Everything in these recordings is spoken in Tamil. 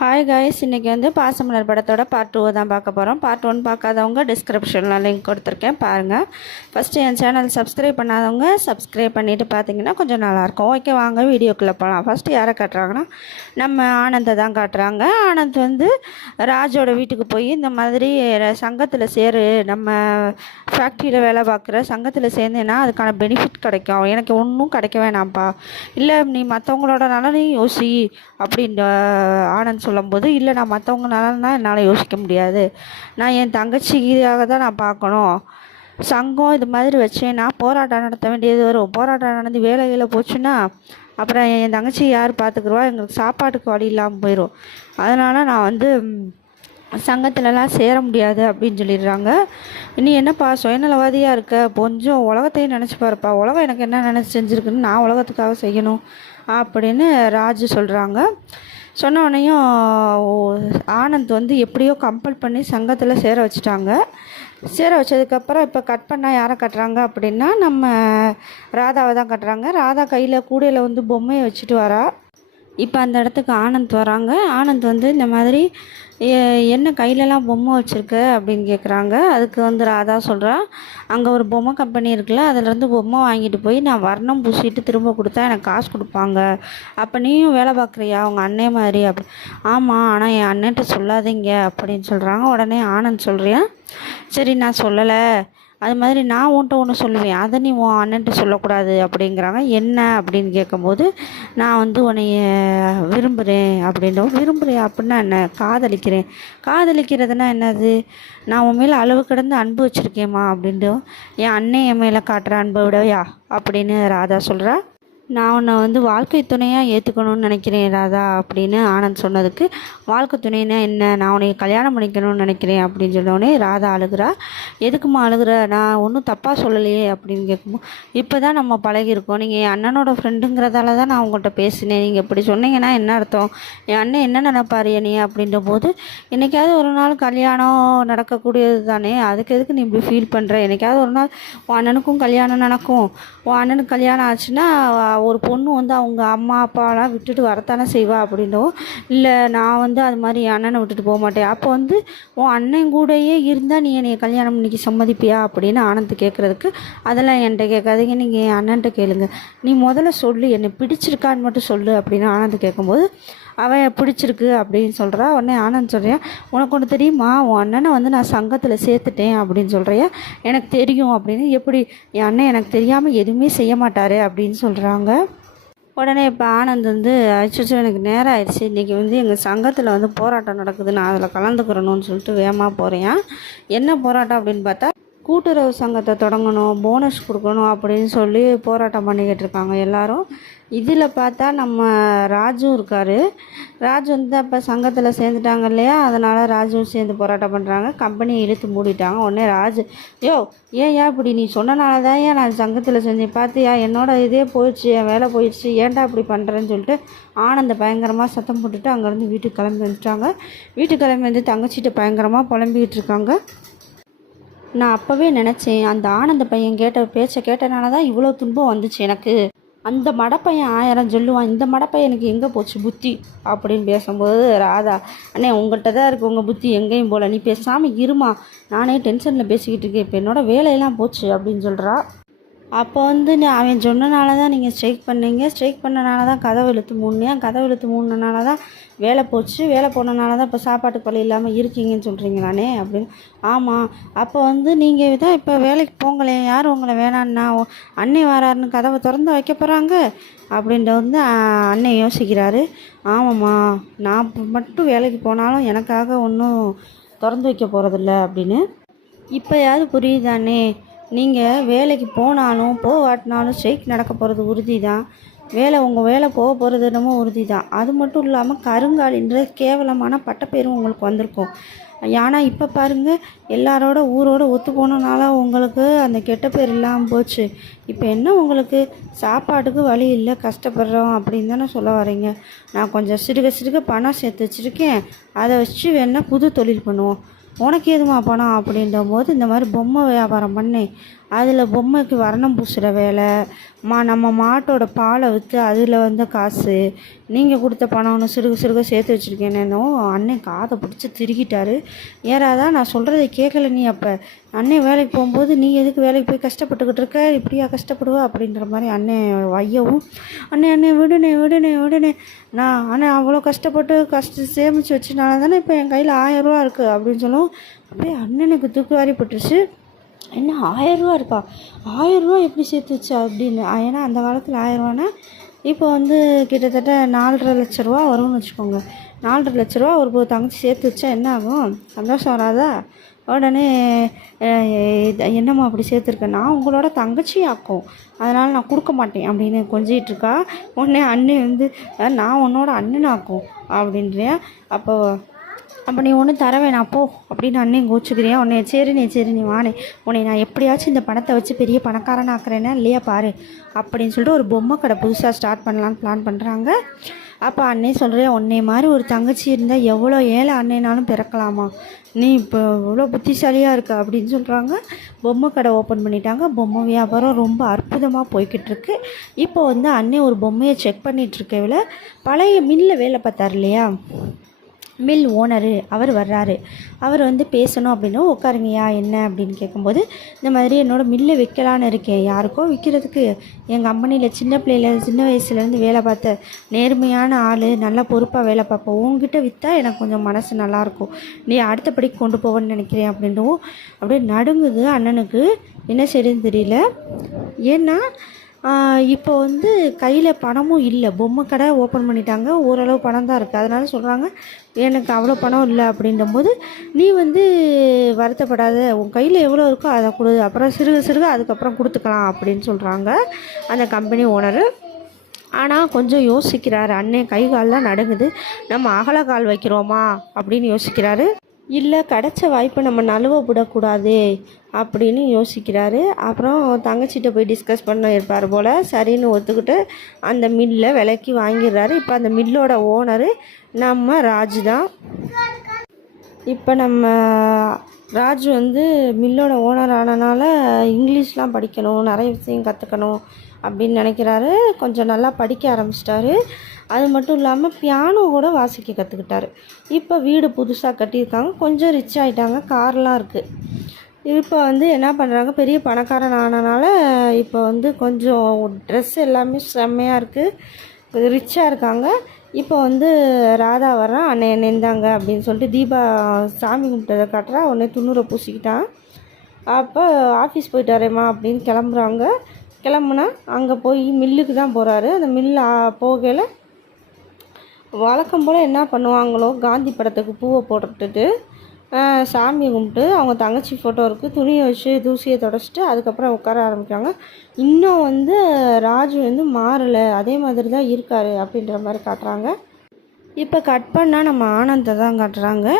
ஹாய் காய்ஸ், இன்றைக்கி வந்து பாசமலர் படத்தோட பார்ட் 2 தான் பார்க்க போகிறோம். பார்ட் 1 பார்க்காதவங்க டிஸ்கிரிப்ஷனில் லிங்க் கொடுத்துருக்கேன், பாருங்கள். ஃபஸ்ட்டு என் சேனல் சப்ஸ்கிரைப் பண்ணாதவங்க சப்ஸ்கிரைப் பண்ணிவிட்டு பார்த்தீங்கன்னா கொஞ்சம் நல்லாயிருக்கும். ஓகே, வாங்க வீடியோக்குள்ளே போகலாம். ஃபஸ்ட்டு யாரை காட்டுறாங்கன்னா நம்ம ஆனந்தை தான் காட்டுறாங்க. ஆனந்த் வந்து ராஜோட வீட்டுக்கு போய் இந்த மாதிரி சங்கத்தில் நம்ம ஃபேக்ட்ரியில் வேலை பார்க்குற சங்கத்தில் சேர்ந்தேன்னா அதுக்கான பெனிஃபிட் கிடைக்கும், எனக்கு ஒன்றும் கிடைக்க வேணாம்ப்பா, இல்லை நீ மற்றவங்களோட நலனையும் யோசி அப்படின்ற ஆனந்த் சொல்லும்போது, இல்லை நான் மற்றவங்க நலன்னா என்னால் யோசிக்க முடியாது, நான் என் தங்கச்சிக்காக தான் நான் பார்க்கணும். சங்கம் இது மாதிரி வச்சேன்னா போராட்டம் நடத்த வேண்டியது வரும். போராட்டம் நடந்து வேலையில் போச்சுன்னா அப்புறம் என் தங்கச்சி யார் பார்த்துக்குருவா, எங்களுக்கு சாப்பாட்டுக்கு வழி இல்லாமல் போயிடும். அதனால் நான் வந்து சங்கத்திலலாம் சேர முடியாது அப்படின்னு சொல்லிடுறாங்க. நீ என்னப்பா சுயநலவாதியாக இருக்க, கொஞ்சம் உலகத்தையும் நினச்சி பாருப்பா, உலகம் எனக்கு என்ன நினச்சி செஞ்சுருக்குன்னு நான் உலகத்துக்காக செய்யணும் அப்படின்னு ராஜு சொல்கிறாங்க. சொன்ன உடனேயும் ஆனந்த் வந்து எப்படியோ கம்பல் பண்ணி சங்கத்தில் சேர வச்சுட்டாங்க. சேர வச்சதுக்கப்புறம் இப்போ கட் பண்ணால் யாரை கட்டுறாங்க அப்படின்னா நம்ம ராதாவை தான் கட்டுறாங்க. ராதா கையில் கூடையில் வந்து பொம்மையை வச்சுட்டு வரா. இப்போ அந்த இடத்துக்கு ஆனந்த் வராங்க. ஆனந்த் வந்து இந்த மாதிரி என்ன கையிலலாம் பொம்மை வச்சுருக்க அப்படின்னு கேட்குறாங்க. அதுக்கு வந்து ராதா சொல்கிறா, அங்கே ஒரு பொம்மை கம்பெனி இருக்குல்ல, அதிலேருந்து பொம்மை வாங்கிட்டு போய் நான் வர்ணம் பூசிட்டு திரும்ப கொடுத்தா எனக்கு காசு கொடுப்பாங்க, அப்போ நீயும் வேலை பார்க்குறியா உங்கள் அண்ணே மாதிரி அப்படி. ஆமாம், ஆனால் என் அண்ணன்ட்ட சொல்லாதீங்க அப்படின்னு சொல்கிறாங்க. உடனே ஆனந்த் சொல்கிறியா, சரி நான் சொல்லலை, அது மாதிரி நான் உன்ட்ட ஒன்று சொல்லுவேன், அதை நீ உன் அண்ணன்ட்ட சொல்லக்கூடாது அப்படிங்கிறாங்க. என்ன அப்படின்னு கேட்கும்போது, நான் வந்து உன்னைய விரும்புகிறேன் அப்படின்றோம். விரும்புகிறேன் அப்படின்னா என்ன, காதலிக்கிறேன். காதலிக்கிறதுனா என்னது, நான் உன் மேலே அளவு கடந்து அன்பு வச்சுருக்கேம்மா அப்படின்றோம். என் அண்ணன் என் மேலே காட்டுற அன்பை விடவையா அப்படின்னு ராதா சொல்கிறா. நான் உன்னை வந்து வாழ்க்கை துணையாக ஏற்றுக்கணும்னு நினைக்கிறேன் ராதா அப்படின்னு ஆனந்த் சொன்னதுக்கு, வாழ்க்கை துணைன்னா என்ன, நான் உன்னை கல்யாணம் பண்ணிக்கணும்னு நினைக்கிறேன் அப்படின்னு சொன்னோடனே ராதா அழுகிறா. எதுக்குமா அழுகிற, நான் ஒன்றும் தப்பாக சொல்லலையே அப்படின்னு கேட்கும்போது, இப்போ தான் நம்ம பழகிருக்கோம், நீங்கள் என் அண்ணனோட ஃப்ரெண்டுங்கிறதால தான் நான் உங்கள்கிட்ட பேசினேன், நீங்கள் இப்படி சொன்னீங்கன்னா என்ன அர்த்தம், என் அண்ணன் என்ன நினைப்பார் நீ அப்படின்ற போது, என்றைக்காவது ஒரு நாள் கல்யாணம் நடக்கக்கூடியது தானே, அதுக்கு எதுக்கு நீ இப்படி ஃபீல் பண்ணுற, என்றைக்காவது ஒரு நாள் உன் அண்ணனுக்கும் கல்யாணம் நடக்கும், உன் அண்ணனுக்கு கல்யாணம் ஆச்சுன்னா ஒரு பொண்ணு வந்து அவங்க அம்மா அப்பாலாம் விட்டுட்டு வரத்தானே செய்வா அப்படின்றவும், இல்லை நான் வந்து அது மாதிரி என் அண்ணனை விட்டுட்டு போக மாட்டேன், அப்போ வந்து உன் அண்ணன் கூடயே இருந்தால் நீ என்னை கல்யாணம் பண்ணிக்க சம்மதிப்பியா அப்படின்னு ஆனந்த் கேட்குறதுக்கு, அதெல்லாம் என்கிட்ட கேட்காதீங்க, நீங்கள் என் அண்ணன்ட்ட கேளுங்க, நீ முதல்ல சொல்லு என்னை பிடிச்சிருக்கான்னு மட்டும் சொல்லு அப்படின்னு ஆனந்த் கேட்கும்போது, அவன் பிடிச்சிருக்கு அப்படின்னு சொல்கிறா. உடனே ஆனந்த் சொல்கிறேன், உனக்கு ஒன்று தெரியுமா, உன் அண்ணனை வந்து நான் சங்கத்தில் சேர்த்துட்டேன் அப்படின்னு சொல்கிறியா, எனக்கு தெரியும் அப்படின்னு. எப்படி, என் அண்ணன் எனக்கு தெரியாமல் எதுவுமே செய்ய மாட்டார் அப்படின்னு சொல்கிறாங்க. உடனே இப்போ ஆனந்த் வந்து, அச்சோ எனக்கு நேரம் ஆயிடுச்சு, இன்றைக்கி வந்து எங்கள் சங்கத்தில் வந்து போராட்டம் நடக்குது, நான் அதில் கலந்துக்கிறணும்னு சொல்லிட்டு வேகமாக போகிறேன். என்ன போராட்டம் அப்படின்னு பார்த்தா, கூட்டுறவு சங்கத்தை தொடங்கணும், போனஸ் கொடுக்கணும் அப்படின்னு சொல்லி போராட்டம் பண்ணிக்கிட்டு இருக்காங்க எல்லாரும். இதில் பார்த்தா நம்ம ராஜு இருக்கார். ராஜு வந்து அப்போ சங்கத்தில் சேர்ந்துட்டாங்க இல்லையா, அதனால் ராஜுவும் சேர்ந்து போராட்டம் பண்ணுறாங்க. கம்பெனியை இழுத்து மூடிட்டாங்க. உடனே ராஜு, ஏன் இப்படி நீ சொன்னனால தான் நான் சங்கத்தில் செஞ்சேன், பார்த்தியா என்னோட இதே போயிடுச்சு, என் வேலை போயிடுச்சு, ஏன்டா இப்படி பண்ணுறேன்னு சொல்லிட்டு ஆனந்த பயங்கரமாக சத்தம் போட்டுட்டு அங்கேருந்து வீட்டுக்கு கிளம்பி வந்துட்டாங்க. வீட்டுக்கு கிளம்பி வந்து தங்கச்சிட்ட பயங்கரமாக புலம்பிக்கிட்டு இருக்காங்க. நான் அப்போவே நினச்சேன், அந்த ஆனந்த பையன் பேச்சை கேட்டனால தான் இவ்வளோ துன்பம் வந்துச்சு எனக்கு, அந்த மடப்பையன் 1000 சொல்லுவான், இந்த மடப்பையனுக்கு எங்கே போச்சு புத்தி அப்படின்னு பேசும்போது ராதா, அண்ணே உங்கள்கிட்ட தான் இருக்குது உங்கள் புத்தி, எங்கேயும் போல், நீ பேசாமல் இருமா, நானே டென்ஷனில் பேசிக்கிட்டு இருக்கேன், இப்போ என்னோடய வேலையெல்லாம் போச்சு அப்படின்னு சொல்கிறா. அப்போ வந்து அவன் சொன்னனால தான் நீங்கள் ஸ்ட்ரைக் பண்ணீங்க, ஸ்ட்ரைக் பண்ணனால தான் கதவு இழுத்து மூடினேன், கதவு இழுத்து மூடினால தான் வேலை போச்சு, வேலை போனனால தான் இப்போ சாப்பாட்டுக்கு வழி இல்லாமல் இருக்கீங்கன்னு சொல்கிறீங்களானே அப்படின்னு. ஆமாம், அப்போ வந்து நீங்கள் தான் இப்போ வேலைக்கு போங்களே, யார் உங்களை வேணான்னா, அண்ணே வராருன்னு கதவை திறந்து வைக்க போகிறாங்க அப்படின்ற வந்து அண்ணன் யோசிக்கிறாரு. ஆமாம்மா, நான் மட்டும் வேலைக்கு போனாலும் எனக்காக ஒன்றும் திறந்து வைக்க போகிறதில்ல அப்படின்னு. இப்போயாவது புரியுதானே, நீங்கள் வேலைக்கு போனாலும் போகாட்டினாலும் ஸ்ட்ரைக் நடக்க போகிறது உறுதி தான், உங்கள் வேலை போக போகிறது என்னமோ உறுதி தான். அது மட்டும் இல்லாமல் கருங்காலின்ற கேவலமான பட்டப்பேரும் உங்களுக்கு வந்திருக்கும். ஆனால் இப்போ பாருங்கள், எல்லாரோட ஊரோடு ஒத்து போனனால உங்களுக்கு அந்த கெட்ட பேர் இல்லாமல் போச்சு. இப்போ என்ன, உங்களுக்கு சாப்பாட்டுக்கு வழி இல்லை, கஷ்டப்படுறோம் அப்படின்னு தானே சொல்ல வரீங்க. நான் கொஞ்சம் சிறுக பணம் சேர்த்து வச்சுருக்கேன், அதை வச்சு வேணால் புது தொழில் பண்ணுவோம், உனக்கு எதுமா பணம் அப்படின்ற போது, இந்த மாதிரி பொம்மை வியாபாரம் பண்ணேன், அதில் பொம்மைக்கு வர்ணம் பூசுகிற வேலை, நம்ம மாட்டோட பாலை விற்று அதில் வந்த காசு, நீங்கள் கொடுத்த பணம்னு சிறுக சிறுக சேர்த்து வச்சுருக்கேனோ அண்ணன் காதை பிடிச்சி திருகிட்டாரு. ஏறாதான் நான் சொல்கிறத கேட்கல நீ. அப்போ அண்ணன் வேலைக்கு போகும்போது நீ எதுக்கு வேலைக்கு போய் கஷ்டப்பட்டுக்கிட்டு இருக்க, இப்படியா கஷ்டப்படுவா அப்படின்ற மாதிரி அண்ணன் வையவும், அண்ணே விடுனே விடுனே விடுனே, நான் அண்ணன் அவ்வளோ கஷ்டப்பட்டு சேமித்து வச்சனால தானே இப்போ என் கையில் 1000 ரூபா இருக்குது அப்படின்னு சொல்லவும் அப்படியே அண்ணனுக்கு தூக்கு வாரி போட்டுருச்சு. என்ன 1000 ரூபா இருக்கா, 1000 ரூபா எப்படி சேர்த்து வச்சா அப்படின்னு. ஏன்னா அந்த காலத்தில் 1000 ரூபானா இப்போ கிட்டத்தட்ட 4.5 லட்ச ரூபா வரும்னு வச்சுக்கோங்க. 4.5 லட்ச ரூபா ஒரு தங்கச்சி சேர்த்து வச்சா என்ன ஆகும், சந்தோஷம் வராதா? உடனே என்னம்மா அப்படி சேர்த்துருக்கேன், நான் உங்களோட தங்கச்சி ஆக்கும், அதனால் நான் கொடுக்க மாட்டேன் அப்படின்னு கொஞ்சிகிட்டு இருக்கா. உடனே அண்ணன் நான் உன்னோட அண்ணனாக்கும் அப்படின்றேன். அப்போ நீ ஒன்றும் தர வேணாம் போ அப்படின்னு அண்ணன் கோச்சுக்கிறியா. உன்னை சரி நீ வானே, உன்னை நான் எப்படியாச்சும் இந்த பணத்தை வச்சு பெரிய பணக்காரன் ஆக்குறேன்னா இல்லையா பாரு அப்படின்னு சொல்லிட்டு ஒரு பொம்மை கடை புதுசாக ஸ்டார்ட் பண்ணலான்னு பிளான் பண்ணுறாங்க. அப்போ அண்ணே சொல்கிறேன், உன்னை மாதிரி ஒரு தங்கச்சி இருந்தால் எவ்வளோ ஏழை அண்ணனாலும் பிறக்கலாமா, நீ இப்போ இவ்வளோ புத்திசாலியாக இருக்க அப்படின்னு சொல்கிறாங்க. பொம்மை கடை ஓப்பன் பண்ணிட்டாங்க. பொம்மை வியாபாரம் ரொம்ப அற்புதமாக போய்கிட்டு இருக்கு. இப்போ அண்ணே ஒரு பொம்மையை செக் பண்ணிகிட்ருக்கவில்லை, பழைய மில்லில் வேலை பார்த்தார் இல்லையா மில் ஓனரு, அவர் வர்றாரு. அவர் பேசணும் அப்படின்னு, உட்காருங்கய்யா என்ன அப்படின்னு கேட்கும்போது, இந்த மாதிரி என்னோடய மில்லை விற்கலான்னு இருக்கேன், யாருக்கோ விற்கிறதுக்கு, என் கம்பெனியில் சின்ன வயசுலேருந்து வேலை பார்த்த நேர்மையான ஆள், நல்லா பொறுப்பாக வேலை பார்ப்போம், உங்ககிட்ட விற்றா எனக்கு கொஞ்சம் மனசு நல்லாயிருக்கும், நீ அடுத்தபடிக்கு கொண்டு போவேன்னு நினைக்கிறேன் அப்படின்னும் அப்படியே நடுங்குது அண்ணனுக்கு. என்ன செய்யுதுன்னு தெரியல. ஏன்னா இப்போ கையில் பணமும் இல்லை, பொம்மை கடை ஓப்பன் பண்ணிட்டாங்க, ஓரளவு பணம் தான் இருக்குது, அதனால சொல்கிறாங்க எனக்கு அவ்வளோ பணம் இல்லை அப்படின்றபோது, நீ வருத்தப்படாத, உன் கையில் எவ்வளோ இருக்கோ அதை கொடு, அப்புறம் சிறுக அதுக்கப்புறம் கொடுத்துக்கலாம் அப்படின்னு சொல்கிறாங்க அந்த கம்பெனி ஓனரு. ஆனால் கொஞ்சம் யோசிக்கிறாரு அண்ணன், கை கால்லாம் நடுங்குது, நம்ம அகல கால் வைக்கிறோமா அப்படின்னு யோசிக்கிறாரு. இல்லை கிடைச்ச வாய்ப்பை நம்ம நழுவ விடக்கூடாது அப்படின்னு யோசிக்கிறாரு. அப்புறம் தங்கச்சிட்ட போய் டிஸ்கஸ் பண்ண இருப்பார் போல், சரின்னு ஒத்துக்கிட்டு அந்த மில்லை விலைக்கு வாங்கிடுறாரு. இப்போ அந்த மில்லோட ஓனரு நம்ம ராஜு தான். இப்போ நம்ம ராஜு மில்லோட ஓனர் ஆனனால இங்கிலீஷ்லாம் படிக்கணும், நிறைய விஷயம் கற்றுக்கணும் அப்படின்னு நினைக்கிறாரு. கொஞ்சம் நல்லா படிக்க ஆரம்பிச்சிட்டாரு. அது மட்டும் இல்லாமல் பியானோ கூட வாசிக்க கற்றுக்கிட்டாரு. இப்போ வீடு புதுசாக கட்டியிருக்காங்க, கொஞ்சம் ரிச் ஆகிட்டாங்க, கார்லாம் இருக்குது. இப்போ என்ன பண்ணுறாங்க, பெரிய பணக்காரன் ஆனனால இப்போ கொஞ்சம் ட்ரெஸ் எல்லாமே செம்மையாக இருக்குது, ரிச்சாக இருக்காங்க. இப்போ ராதா வர்றான், அண்ணன் நின்றாங்க அப்படின்னு சொல்லிட்டு தீபா சாமி கும்பிட்டதை காட்டுறா. உடனே துண்ணூரை பூசிக்கிட்டான். அப்போ ஆஃபீஸ் போயிட்டாரேம்மா அப்படின்னு கிளம்புனா அங்கே போய் மில்லுக்கு தான் போகிறாரு. அந்த மில்லு போகல வழக்கம் போல் என்ன பண்ணுவாங்களோ, காந்தி படத்துக்கு பூவை போட்டுட்டு சாமியை கும்பிட்டு அவங்க தங்கச்சி ஃபோட்டோ இருக்குது, துணியை வச்சு தூசியை தொடச்சிட்டு அதுக்கப்புறம் உட்கார ஆரம்பிக்கிறாங்க. இன்னும் ராஜு மாறலை, அதே மாதிரி தான் இருக்கார் அப்படின்ற மாதிரி காட்டுறாங்க. இப்போ கட் பண்ணால் நம்ம ஆனந்தை தான் காட்டுறாங்க.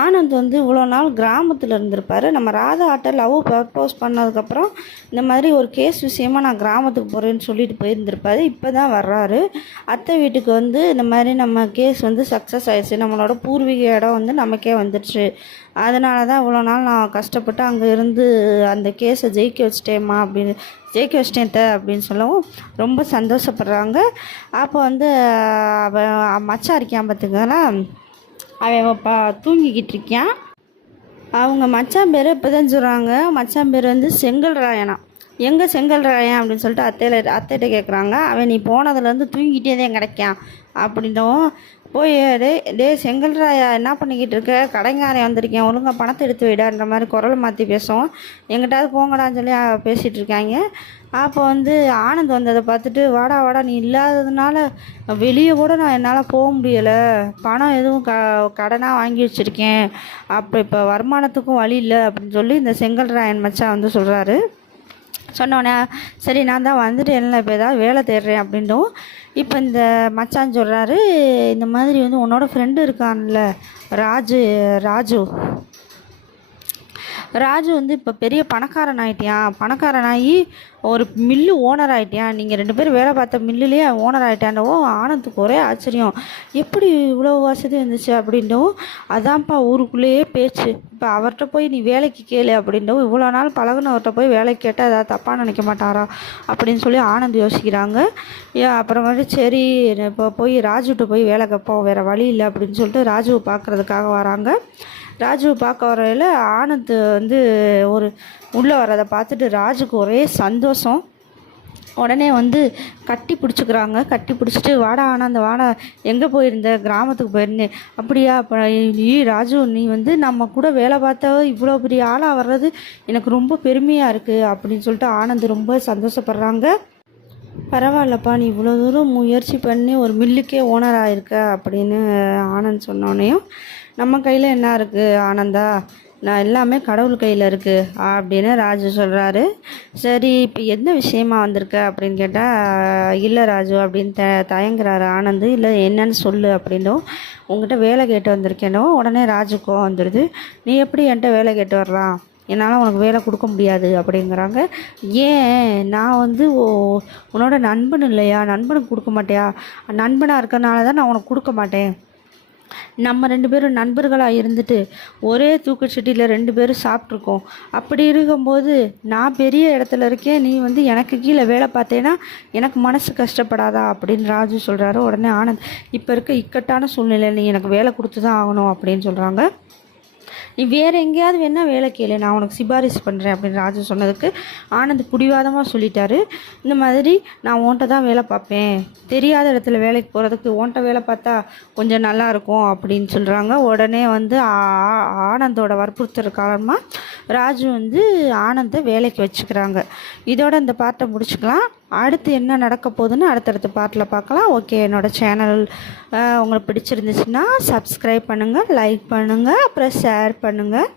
ஆனந்த் இவ்வளோ நாள் கிராமத்தில் இருந்திருப்பார். நம்ம ராதா ஆட்ட லவ் ப்ரப்போஸ் பண்ணதுக்கப்புறம் இந்த மாதிரி ஒரு கேஸ் விஷயமாக நான் கிராமத்துக்கு போகிறேன்னு சொல்லிட்டு போயிருந்திருப்பார். இப்போ தான் வர்றாரு. அத்தை வீட்டுக்கு இந்த மாதிரி நம்ம கேஸ் சக்ஸஸ் ஆயிடுச்சு, நம்மளோட பூர்வீக இடம் நமக்கே வந்துடுச்சு, அதனால தான் இவ்வளோ நாள் நான் கஷ்டப்பட்டு அங்கே இருந்து அந்த கேஸை ஜெயிக்க வச்சிட்டேன் அப்படின்னு சொல்லவும் ரொம்ப சந்தோஷப்படுறாங்க. அப்போ அவன் மச்சான் இருக்கான் பார்த்துக்கங்களா, அவன் தூங்கிக்கிட்டு இருக்கான். அவங்க மச்சான் பேர் இப்போ தான் சொல்கிறாங்க, மச்சான் பேர் செங்கல் ராயனா. எங்கே செங்கல் ராயன் அப்படின்னு சொல்லிட்டு அத்தைகிட்ட கேட்குறாங்க. அவன் நீ போனதுலேருந்து தூங்கிட்டே தான் கிடைக்கான் அப்படின்னும் போய் டே செங்கல் ராயா என்ன பண்ணிக்கிட்டு இருக்க, கடைங்காரன் வந்திருக்கேன், ஒழுங்காக பணத்தை எடுத்து விடான்ற மாதிரி குரல் மாற்றி பேசுவோம். எங்கிட்டாவது போங்கடான்னு சொல்லி பேசிகிட்டு இருக்காங்க. அப்போ ஆனந்த் வந்ததை பார்த்துட்டு, வாடா நீ இல்லாததுனால வெளியே கூட நான் என்னால் போக முடியலை, பணம் எதுவும் கடனாக வாங்கி வச்சுருக்கேன், அப்போ இப்போ வருமானத்துக்கும் வழி இல்லை அப்படின்னு சொல்லி இந்த செங்கல் ராயன் மச்சான் சொல்கிறாரு. சொன்னோடனே சரி நான் தான் வந்துட்டேன்ல, இப்போ ஏதாவது வேலை தேடுறேன் அப்படின்னும். இப்போ இந்த மச்சான் சொல்கிறாரு, இந்த மாதிரி உன்னோட ஃப்ரெண்டு இருக்கான்ல ராஜு, ராஜு வந்து இப்போ பெரிய பணக்காரன் ஆகிட்டியான், பணக்காரனாகி ஒரு மில்லு ஓனர் ஆகிட்டியான், நீங்கள் 2 பேரும் வேலை பார்த்த மில்லுலேயே ஓனர் ஆகிட்டாண்டவோ ஆனந்துக்கு ஒரே ஆச்சரியம். எப்படி இவ்வளோ வசதி வந்துச்சு அப்படின்ட்டவும், அதான்ப்பா ஊருக்குள்ளேயே பேச்சு, இப்போ அவர்கிட்ட போய் நீ வேலைக்கு கேளு அப்படின்ட்டவும், இவ்வளோ நாள் பழகுனவர்கிட்ட போய் வேலைக்கு கேட்டால் ஏதாவது தப்பாக நினைக்க மாட்டாரா அப்படின்னு சொல்லி ஆனந்த் யோசிக்கிறாங்க. அப்புறமேட்டு சரி இப்போ போய் ராஜுகிட்ட போய் வேலை கேட்போம், வேறு வழி இல்லை அப்படின்னு சொல்லிட்டு ராஜுவை பார்க்குறதுக்காக வராங்க. ராஜுவை பார்க்க வரையில் ஆனந்த் வந்து ஒரு உள்ளே வர்றதை பார்த்துட்டு ராஜுக்கு ஒரே சந்தோஷம். உடனே வந்து கட்டி பிடிச்சிக்கிறாங்க. கட்டி பிடிச்சிட்டு வாடா ஆனந்த் வாடா, எங்கே போயிருந்த, கிராமத்துக்கு போயிருந்தேன். அப்படியா, அப்போ ராஜு நீ வந்து நம்ம கூட வேலை பார்த்த இவ்வளோ பெரிய ஆளாக வர்றது எனக்கு ரொம்ப பெருமையாக இருக்குது அப்படின்னு சொல்லிட்டு ஆனந்த் ரொம்ப சந்தோஷப்படுறாங்க. பரவாயில்லப்பா, நீ இவ்வளோ தூரம் முயற்சி பண்ணி ஒரு மில்லுக்கே ஓனர் ஆகிருக்க அப்படின்னு ஆனந்த் சொன்னோன்னையும், நம்ம கையில் என்ன இருக்குது ஆனந்தா, நான் எல்லாமே கடவுள் கையில் இருக்குது அப்படின்னு ராஜு சொல்கிறாரு. சரி இப்போ என்ன விஷயமா வந்திருக்க அப்படின்னு கேட்டால், இல்லை ராஜு அப்படின்னு தயங்குறாரு ஆனந்த். இல்லை என்னன்னு சொல்லு அப்படின்னும், உங்கள்கிட்ட வேலை கேட்டு வந்திருக்கேனோ. உடனே ராஜுக்கும் வந்துடுது. நீ எப்படி என்கிட்ட வேலை கேட்டு வரலாம், என்னால் உனக்கு வேலை கொடுக்க முடியாது அப்படிங்கிறாங்க. ஏன், நான் வந்து உன்னோட நண்பன் இல்லையா, நண்பனுக்கு கொடுக்க மாட்டியா, நண்பனாக இருக்கறனால தான் நான் உனக்கு கொடுக்க மாட்டேன். நம்ம 2 பேரும் நண்பர்களாக இருந்துட்டு ஒரே தூக்குச்சட்டியில் 2 பேரும் சாப்பிட்ருக்கோம். அப்படி இருக்கும்போது நான் பெரிய இடத்துல இருக்கேன், நீ வந்து எனக்கு கீழே வேலை பார்த்தேன்னா எனக்கு மனசு கஷ்டப்படாதா அப்படின்னு ராஜு சொல்கிறாரு. உடனே ஆனந்த், இப்போ இருக்க இக்கட்டான சூழ்நிலை, நீ எனக்கு வேலை கொடுத்து தான் ஆகணும் அப்படின்னு சொல்கிறாங்க. நீ வேறு எங்கேயாவது வேணால் வேலை கேளு, நான் உனக்கு சிபாரிசு பண்ணுறேன் அப்படின்னு ராஜு சொன்னதுக்கு ஆனந்த் பிடிவாதமாக சொல்லிட்டாரு. இந்த மாதிரி நான் உன்கிட்ட தான் வேலை பார்ப்பேன், தெரியாத இடத்துல வேலைக்கு போகிறதுக்கு உன்கிட்ட வேலை பார்த்தா கொஞ்சம் நல்லாயிருக்கும் அப்படின்னு சொல்கிறாங்க. உடனே வந்து ஆனந்தோட வற்புறுத்தல் காரணமாக ராஜு வந்து ஆனந்தை வேலைக்கு வச்சுக்கிறாங்க. இதோட இந்த பாட்டை முடிச்சுக்கலாம். அடுத்து என்ன நடக்க போகுதுன்னு அடுத்தடுத்த பாட்டில் பார்க்கலாம். ஓகே, என்னோடய சேனல் உங்களுக்கு பிடிச்சிருந்துச்சுன்னா சப்ஸ்கிரைப் பண்ணுங்கள், லைக் பண்ணுங்கள், அப்புறம் ஷேர் பண்ணுங்கள்.